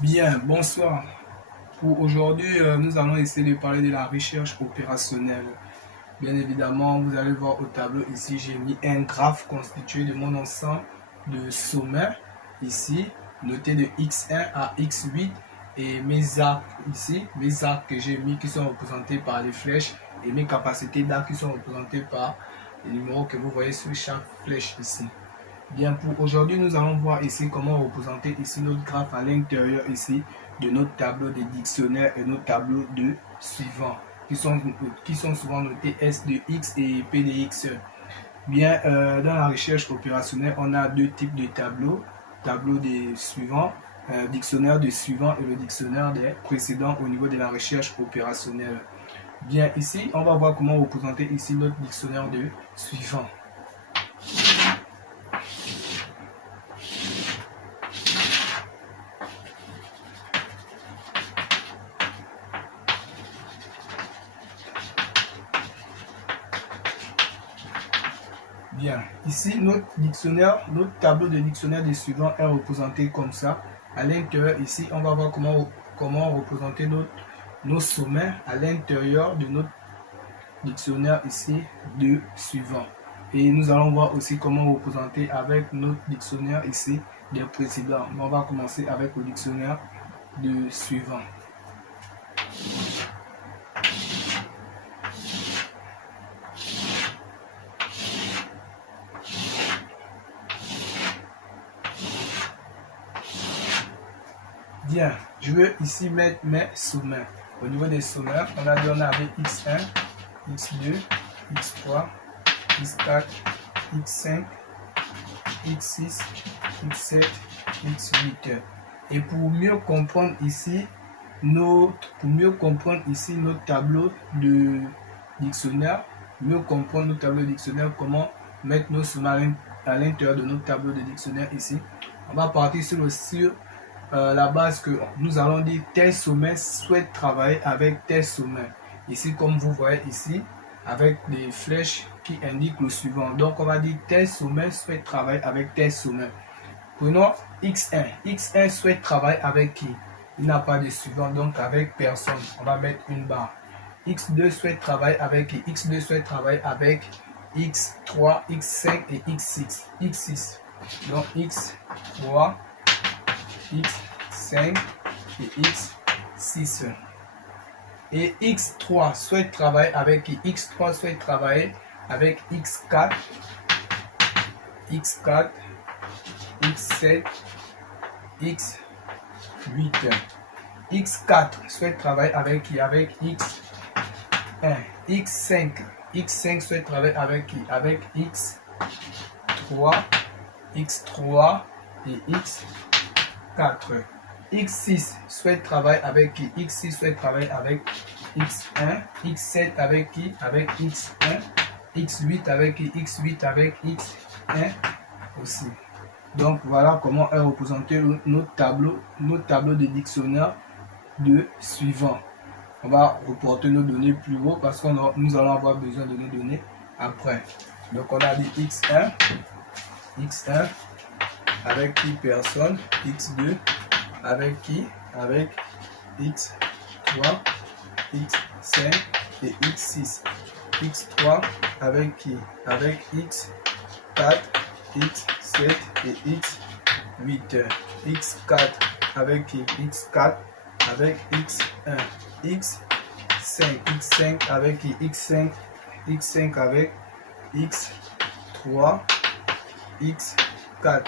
Bien, bonsoir. Pour aujourd'hui, nous allons essayer de parler de la recherche opérationnelle. Bien évidemment, vous allez voir au tableau ici, j'ai mis un graphe constitué de mon ensemble de sommets ici, noté de x1 à x8 et mes arcs ici, mes arcs que j'ai mis qui sont représentés par les flèches et mes capacités d'arc qui sont représentées par les numéros que vous voyez sur chaque flèche ici. Bien, pour aujourd'hui, nous allons voir ici comment représenter ici notre graphe à l'intérieur ici de notre tableau de dictionnaire et notre tableau de suivants qui sont souvent notés S de X et P de X. Bien, dans la recherche opérationnelle, on a deux types de tableaux. Tableau des suivants, dictionnaire de suivants et le dictionnaire des précédents au niveau de la recherche opérationnelle. Bien, ici, on va voir comment représenter ici notre dictionnaire de suivants. Bien, ici notre tableau de dictionnaire des suivants est représenté comme ça. À l'intérieur, ici, on va voir comment représenter nos sommets à l'intérieur de notre dictionnaire ici de suivants. Et nous allons voir aussi comment représenter avec notre dictionnaire ici des précédents. On va commencer avec le dictionnaire de suivants. Bien, je veux ici mettre mes sommets. Au niveau des sommets, on a dit on avait x1, x2, x3, x4, x5, x6, x7, x8. Et pour mieux comprendre ici notre tableau de dictionnaire, comment mettre nos sommets à l'intérieur de notre tableau de dictionnaire ici, on va partir sur la base que nous allons dire tel sommet souhaite travailler avec tel sommet. Ici, comme vous voyez ici, avec des flèches qui indiquent le suivant. Donc, on va dire tel sommet souhaite travailler avec tel sommet. Prenons x1. x1 souhaite travailler avec qui? Il n'a pas de suivant, donc avec personne. On va mettre une barre. x2 souhaite travailler avec qui? x2 souhaite travailler avec x3, x5 et x6. Donc, x3, x5 et x6. Et x3 souhaite travailler avec qui? x3 souhaite travailler avec x4, x4, x7, x8. x4 souhaite travailler avec qui? Avec x1. x5 souhaite travailler avec qui? Avec x3 et x4. x6 souhaite travailler avec qui? x6 souhaite travailler avec x1. x7 avec qui? Avec x1. x8 avec qui? x8 avec x1 aussi. Donc voilà comment est représenté notre tableau de dictionnaire de suivants. On va reporter nos données plus haut parce que nous allons avoir besoin de nos données après. Donc on a dit x1 avec qui? Personne. x2 avec qui? Avec x3, x5 et x6. x3 avec qui? Avec x4, x7 et x8. x4 avec qui? x4 avec x1. x5 avec qui? x5 avec x3, x4.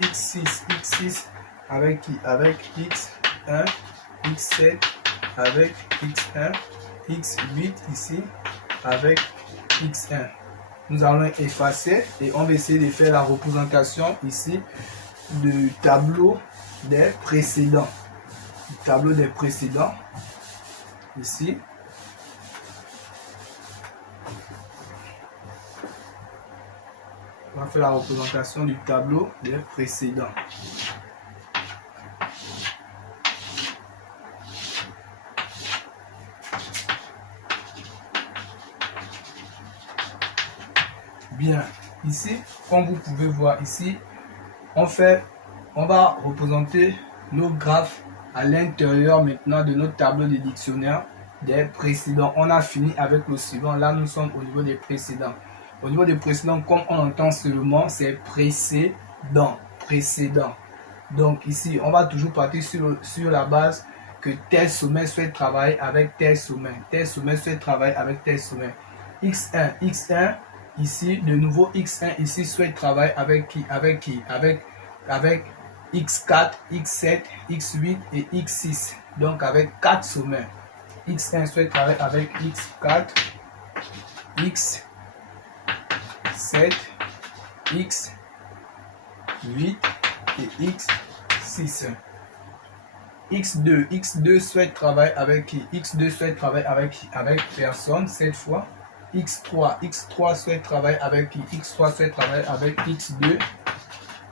x6 avec qui? Avec x1, x7 avec x1, x8 ici avec x1. Nous allons effacer et on va essayer de faire la représentation ici du tableau des précédents. Ici. On va faire la représentation du tableau des précédents. Bien, ici, comme vous pouvez voir ici, on va représenter nos graphes à l'intérieur maintenant de notre tableau de dictionnaire des précédents. On a fini avec le suivant. Là, nous sommes au niveau des précédents. Au niveau des précédents, comme on entend seulement, c'est précédent. Précédent. Donc ici, on va toujours partir sur la base que tel sommet souhaite travailler avec tel sommet. Tel sommet souhaite travailler avec tel sommet. X1, X1, ici, de nouveau X1, ici, souhaite travailler avec qui? Avec qui? Avec X4, X7, X8 et X6. Donc avec 4 sommets. X1 souhaite travailler avec X4, X7, X8 et X6. X2 souhaite travailler avec qui? X2 souhaite travailler avec personne cette fois. X3 souhaite travailler avec qui? X3 souhaite travailler avec X2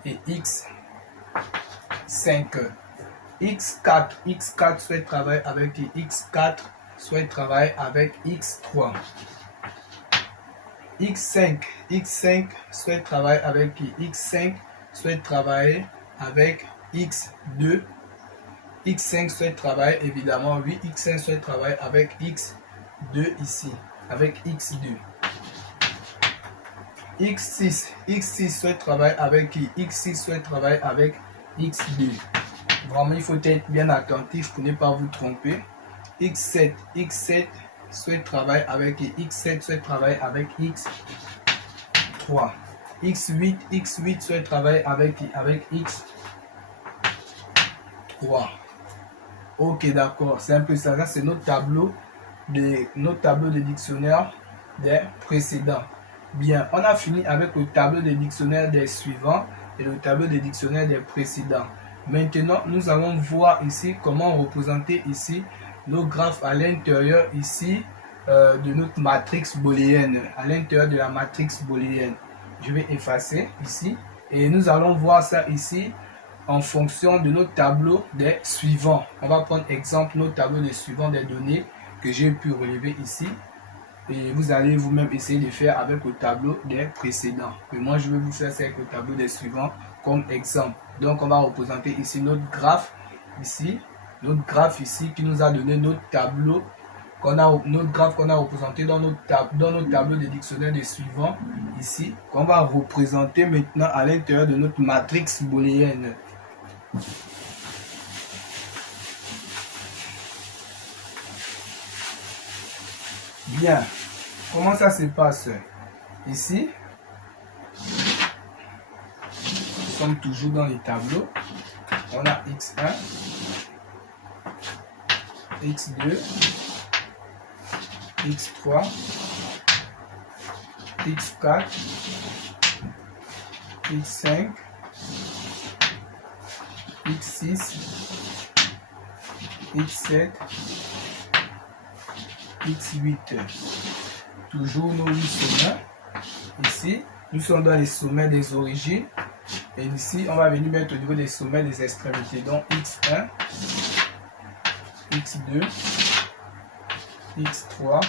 et X5. X4 souhaite travailler avec qui? X4 souhaite travailler avec X3. X5 souhaite travailler avec qui? X5 souhaite travailler avec X2. X5 souhaite travailler évidemment, oui, X5 souhaite travailler avec X2 ici, avec X2. X6 souhaite travailler avec qui? X6 souhaite travailler avec X2. Vraiment, il faut être bien attentif pour ne pas vous tromper. X7 souhaite travailler avec qui? X7 souhaite travailler avec X3. X8 souhaite travailler avec qui? Avec X3. Ok, d'accord, c'est un peu ça. Ça, c'est notre tableau de dictionnaire des précédents. Bien, on a fini avec le tableau de dictionnaire des suivants et le tableau de dictionnaire des précédents. Maintenant, nous allons voir ici comment représenter ici nos graphes à l'intérieur ici de notre matrix booléenne, à l'intérieur de la matrix booléenne. Je vais effacer ici et nous allons voir ça ici en fonction de nos tableaux des suivants. On va prendre exemple nos tableaux des suivants des données que j'ai pu relever ici. Et vous allez vous-même essayer de faire avec le tableau des précédents. Et moi, je vais vous faire ça avec le tableau des suivants comme exemple. Donc, on va représenter ici notre graphe ici. Notre graphe ici qui nous a donné notre tableau, notre graphe qu'on a représenté dans notre tableau de dictionnaire des suivants ici, qu'on va représenter maintenant à l'intérieur de notre matrix booléenne. Bien, comment ça se passe ici? Nous sommes toujours dans les tableaux. On a X1, X2, X3, X4, X5, X6, X7, X8. Toujours nos 8 sommets. Ici, nous sommes dans les sommets des origines. Et ici, on va venir mettre au niveau des sommets des extrémités. Donc X1, X2, X3,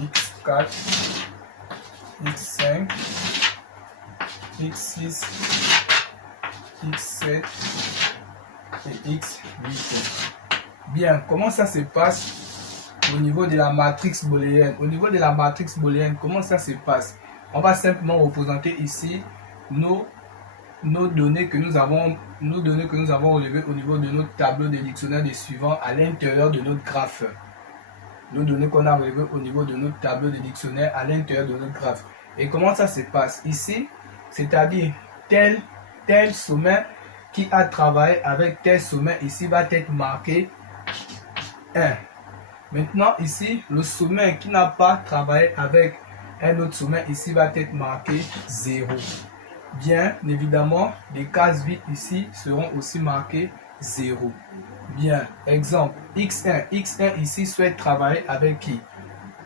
X4, X5, X6, X7 et X8. Bien, comment ça se passe au niveau de la matrix booléenne? Au niveau de la matrix booléenne, comment ça se passe? On va simplement représenter ici nos données que nous avons relevées au niveau de notre tableau de dictionnaire des suivants à l'intérieur de notre graphe. Nos données qu'on a relevées au niveau de notre tableau de dictionnaire à l'intérieur de notre graphe. Et comment ça se passe ici? C'est-à-dire tel sommet qui a travaillé avec tel sommet ici va être marqué 1. Maintenant ici, le sommet qui n'a pas travaillé avec un autre sommet ici va être marqué 0. Bien évidemment, les cases vides ici seront aussi marquées 0. Bien, exemple, X1 ici souhaite travailler avec qui?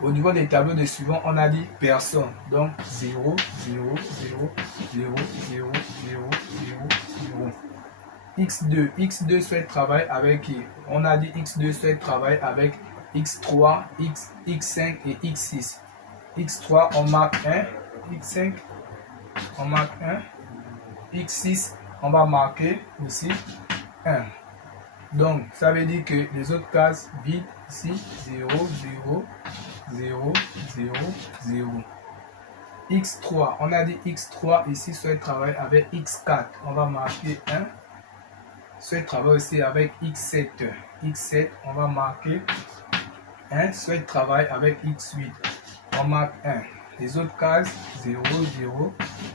Au niveau des tableaux de suivants, on a dit personne. Donc 0, 0, 0, 0, 0, 0, 0, 0. X2 souhaite travailler avec qui? On a dit X2 souhaite travailler avec X3, X5 et X6. X3, on marque 1. X5, on marque 1. X6, on va marquer aussi 1. Donc, ça veut dire que les autres cases vides, ici, 0, 0, 0, 0, 0. X3, on a dit X3 ici, soit travail avec X4. On va marquer 1. Soit travail aussi avec X7. X7, on va marquer 1. Soit travail avec X8. On marque 1. Les autres cases, 0, 0,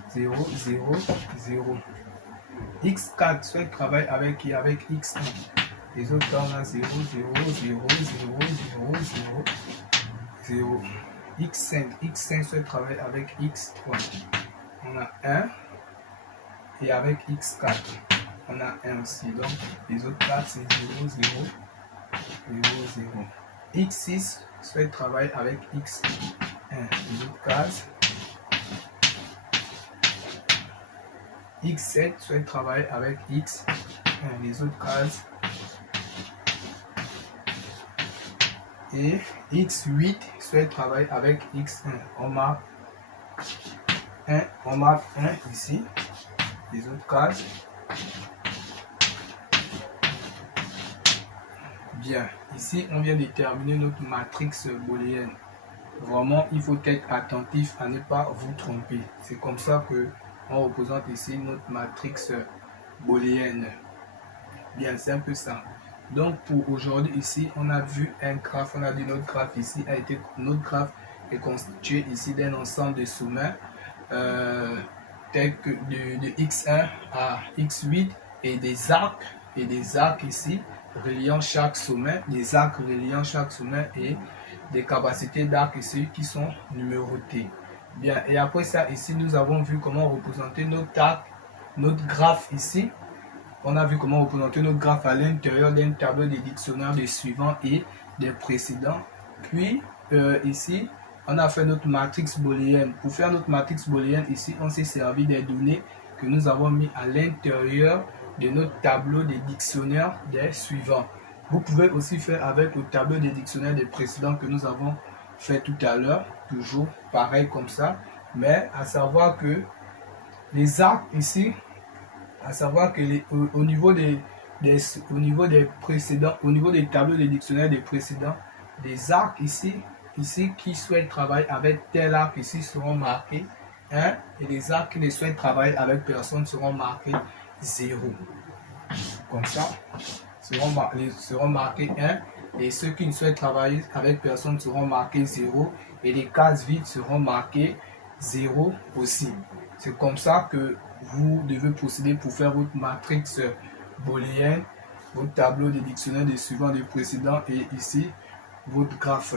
0, 0, 0. X4, soit travail avec X1. Les autres cas, on a 0, 0, 0, 0, 0, 0, 0. X5, X5 soit travail avec X3. On a 1. Et avec X4, on a 1 aussi. Donc, les autres cas, c'est 0, 0, 0, 0. X6 soit travail avec X1. Les autres cases. X7 soit travail avec X1. Les autres cases. Et X8 soit travail avec X1. On marque 1. On marque 1 ici. Les autres cases. Bien. Ici, on vient de terminer notre matrix booléenne. Vraiment, il faut être attentif à ne pas vous tromper. C'est comme ça que on représente ici notre matrix booléenne. Bien, c'est un peu ça. Donc, pour aujourd'hui, ici, on a vu un graphe. On a dit notre graphe ici notre graphe est constitué ici d'un ensemble de sommets tels que de X1 à X8 et des arcs ici reliant chaque sommet, des arcs reliant chaque sommet et des capacités d'arc ici qui sont numérotées. Bien, et après ça, ici, nous avons vu comment représenter notre arc, notre graphe ici. On a vu comment représenter notre graphe à l'intérieur d'un tableau des dictionnaires des suivants et des précédents. Puis, ici, on a fait notre matrix booléenne. Pour faire notre matrix booléenne, ici, on s'est servi des données que nous avons mis à l'intérieur de notre tableau des dictionnaires des suivants. Vous pouvez aussi faire avec le tableau des dictionnaires des précédents que nous avons fait tout à l'heure, toujours pareil comme ça, mais à savoir que les arcs ici, à savoir que au niveau des précédents, au niveau des tableaux des dictionnaires des précédents, des arcs ici qui souhaitent travailler avec tel arc ici seront marqués 1 et les arcs qui ne souhaitent travailler avec personne seront marqués 0. Comme ça, seront marqués 1 et ceux qui ne souhaitent travailler avec personne seront marqués 0 et les cases vides seront marquées 0 aussi. C'est comme ça que vous devez procéder pour faire votre matrix booléenne, votre tableau des dictionnaires des suivants des précédents et ici votre graphe.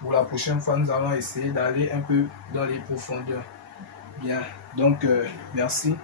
Pour la prochaine fois, nous allons essayer d'aller un peu dans les profondeurs. Bien, donc merci.